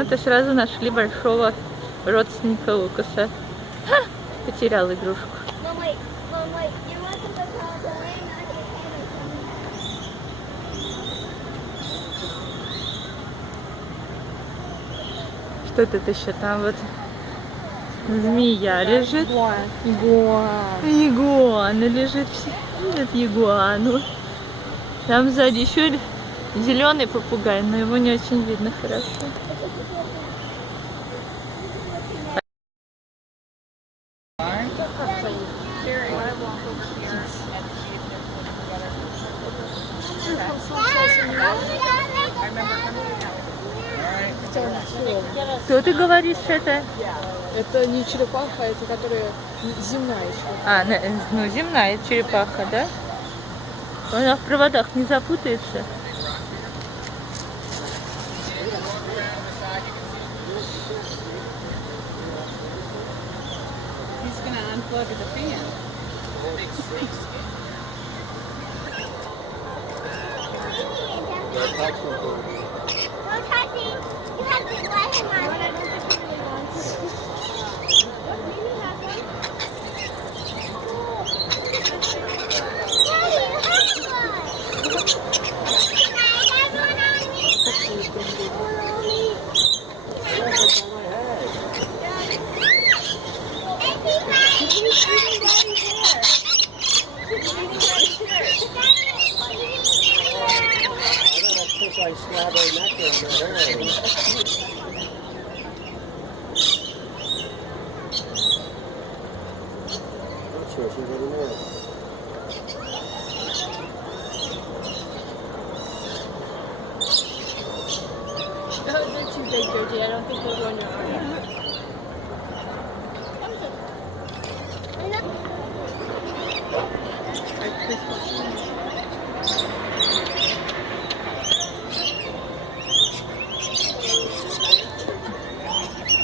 Вот и сразу нашли большого родственника Лукаса. Ха! Потерял игрушку. Что тут еще? Там вот змея лежит. Игуана лежит. Все видят игуану. Там сзади еще зеленый попугай, но его не очень видно хорошо. Что ты говоришь, это? Это не черепаха, это которая земная еще. А, ну земная черепаха, да? Она в проводах не запутается.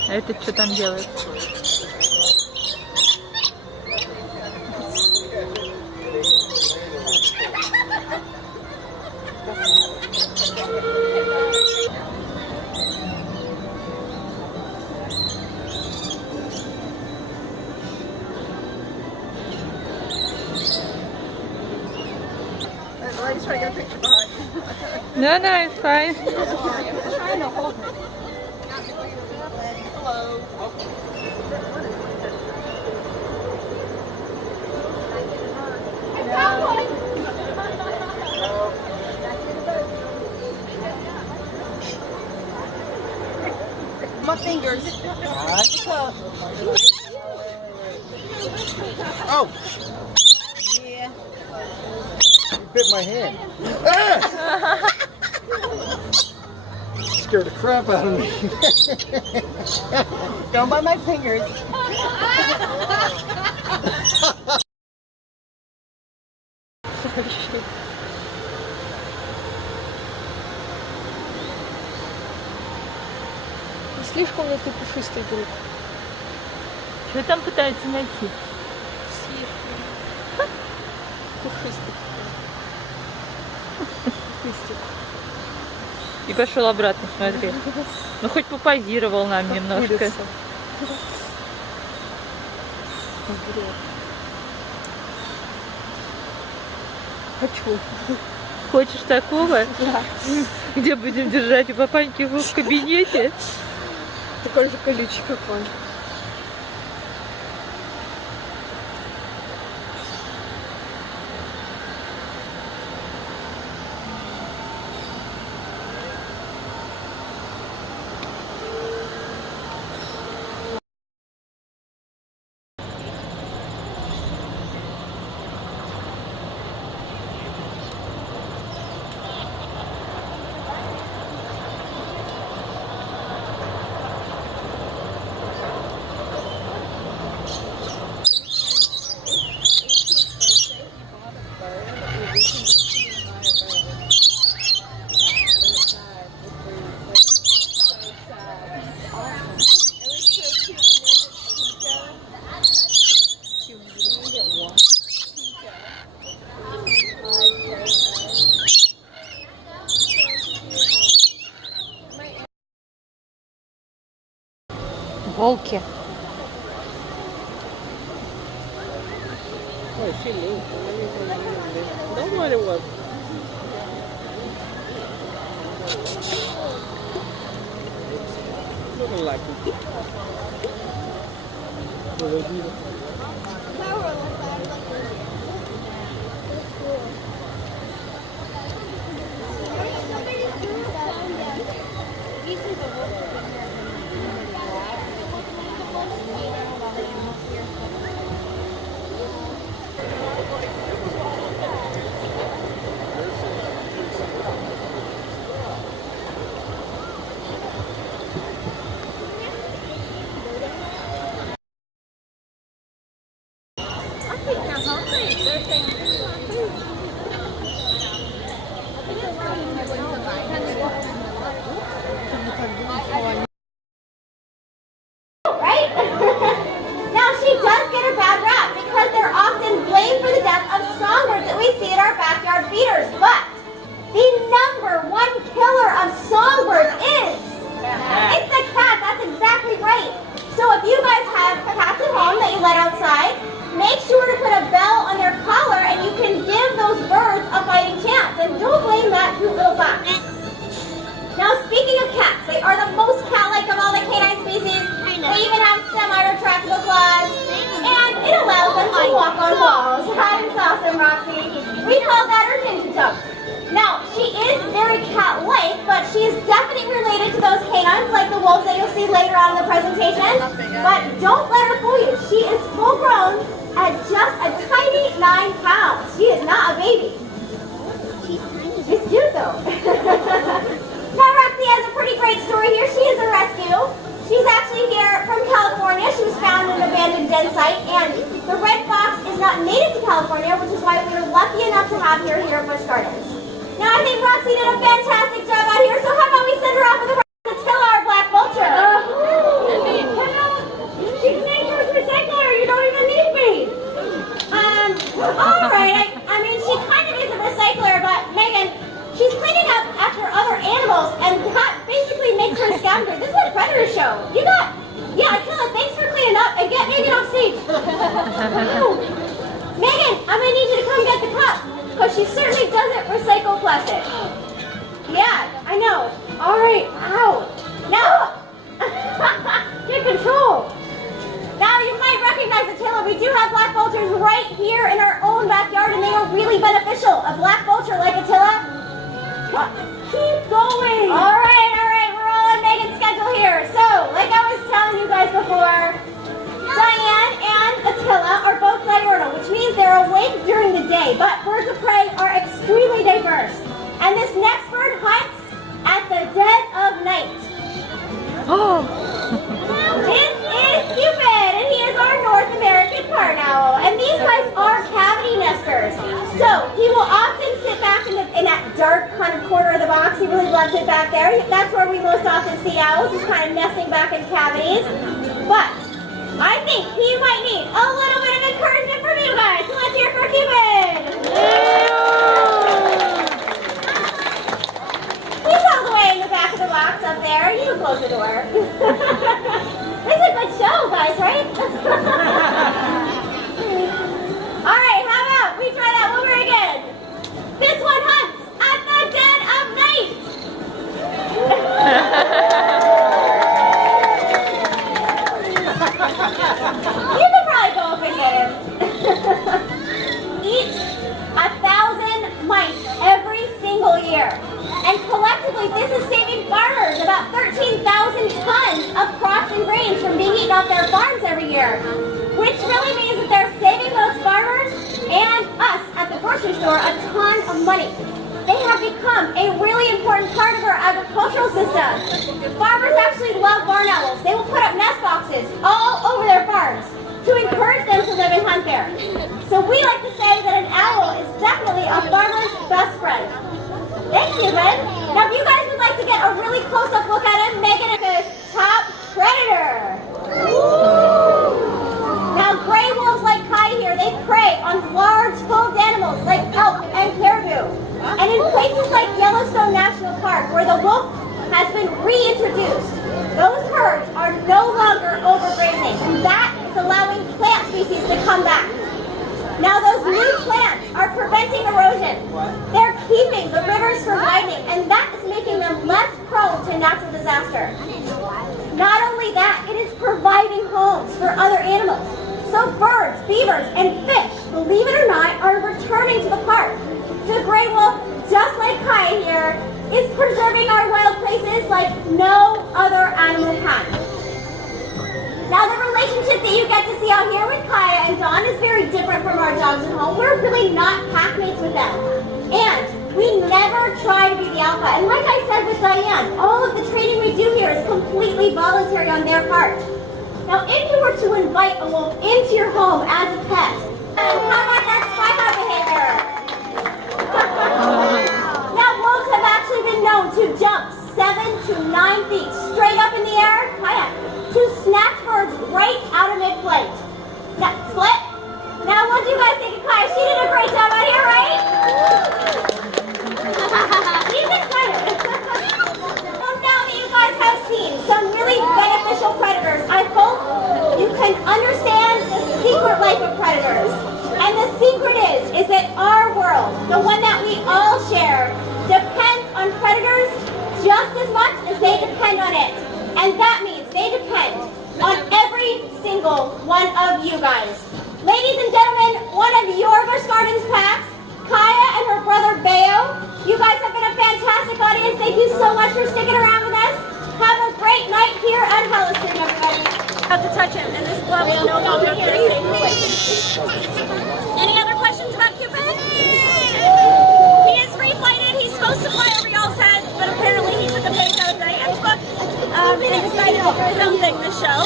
А это что там делает? No, no, it's fine. My fingers. Oh! Yeah. You bit my hand. Ah! Scared the crap out of me. Don't bite my fingers. Слишком ли ты пушистый друг? Что там пытаются найти? Пушистый. Пушистик. И пошел обратно, смотри. Ну хоть попозировал нам немножко. Хочу. Хочешь такого? Да. Где будем держать у папаньки в кабинете? Такой же колючий, как он. Волки. Ой, сильный. Давно ли вот? Looking like it. Right? Now she does get a bad rap because they're often blamed for the death of songbirds that we see at our backyard feeders. But the number one killer of songbirds is it's the cat. That's exactly right. So if you guys have cats at home that you let outside, make sure to put a bell on their collar and you can give those birds a fighting chance. And don't blame that cute little fox. Now, speaking of cats, they are the most cat-like of all the canine species. They even have semi-retractable claws, and it allows them to walk on walls. That is awesome, Roxy. We call that her ninja jump. Now, she is very cat-like, but she is definitely related to those canines, like the wolves that you'll see later on in the presentation. But don't let her fool you. She is full-grown at just a tiny 9 pounds. She is not a baby. She's cute, though. Now, Roxy has a pretty great story here. She is a rescue. She's actually here from California. She was found in an abandoned den site, and the red fox is not native to California, which is why we were lucky enough to have her here at Busch Gardens. Now, I think Roxy did a fantastic job out here, so how about we send her off with a Attila, our black vulture? She's nature's recycler. You don't even need me. All right. I mean, she kind of is a recycler, but Megan, she's cleaning up after other animals, and that basically makes her a scavenger. This is a predator show. Yeah, Attila, thanks for cleaning up, and get Megan off stage. Megan, I'm gonna need you to come get the cup, because she certainly doesn't recycle plastic. Yeah, I know. All right, ow. Now, get control. Now, you might recognize Attila. We do have black vultures right here in our own backyard, and they are really beneficial. A black vulture like Attila. Keep going. All right. We're all on Megan's schedule here. So, like I was telling you guys before, Diane and Attila are both diurnal, which means they're awake during the day. But birds of prey are extremely diverse. And this next bird hunts at the dead of night. Oh. This is Cupid, and he is our North American barn owl. And these guys are cavity nesters. So he will often sit back in that dark kind of corner of the box. He really loves it back there. That's where we most often see owls, is kind of nesting back in cavities. But I think he might need a little bit of encouragement from you guys. So let's hear for Cupid. He's all the way in the back of the box up there. You can close the door. This is a good show, guys, right? All right, how about we try that over again? This one hunts at the dead of night. You could probably go up and get him. Eats 1,000 mice every single year. And collectively, this is saving farmers about 13,000 tons of crops and grains from being eaten off their farms every year. Which really means that they're saving those farmers and us at the grocery store a ton of money. They have become a really important part of our agricultural system. Farmers actually love barn owls. They will put up nest boxes all over their farms to encourage them to live and hunt there. So we like to say that an owl is definitely a farmer's best friend. Thank you, Ben. Now, if you guys would like to get a really close-up look at him, Megan is his top predator. Now, gray wolves like Kai here, they prey on large, hooved animals like elk and caribou. And in places like Yellowstone National Park, where the wolf has been reintroduced, those herds are no longer overgrazing, and that is allowing plant species to come back. Now those new plants are preventing erosion. They're keeping the rivers from widening, and that is making them less prone to natural disaster. Not only that, it is providing homes for other animals. So birds, beavers, and fish, believe it or not, are returning to the park. The gray wolf, just like Kaya here, is preserving our wild places like no other animal can. Now the relationship that you get to see out here with Kaya and Dawn is very different from our dogs at home. We're really not packmates with them. And we never try to be the alpha. And like I said with Diane, all of the training we do here is completely voluntary on their part. Now if you were to invite a wolf into your home as a pet, and how about that spy behavior? Now wolves have actually been known to jump 7 to 9 feet straight up in the air, Kaya, to snatch birds right out of mid-flight. Now, split. Now, what do you guys think of Kaya? She did a great job out here, right? She's excited. So now that you guys have seen some really beneficial predators, I hope you can understand the secret life of predators. And the secret is that our world, the one that we all share, depends on predators just as much as they depend on it. And that means they depend on every single one of you guys. Ladies and gentlemen, one of your Busch Gardens packs, Kaya and her brother Bayo. You guys have been a fantastic audience. Thank you so much for sticking around with us. Have a great night here at Hollister, everybody. Have to touch him, and this glove is no longer for a safe place. Any other questions about Cupid? He is reflighted. He's supposed to fly over y'all's heads, but apparently he took a page out of Diane's book and decided to do his own thing this show.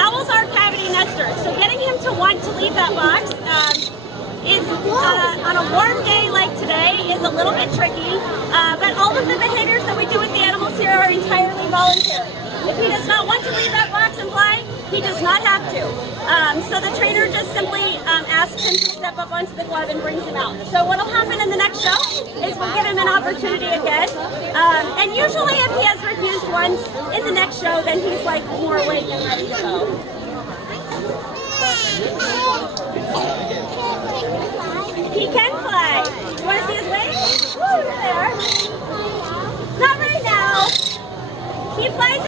Owls are cavity nesters, so getting him to want to leave that box is on a warm day like today is a little bit tricky, but all of the behaviors that we do with the animals here are entirely voluntary. If he does not want to leave that box and fly, he does not have to. So the trainer just simply asks him to step up onto the glove and brings him out. So what will happen in the next show is we'll give him an opportunity again. And usually if he has refused once in the next show, then he's like more awake and ready to go. He can fly. You want to see his wings? Woo, there they are. Not right now. He flies.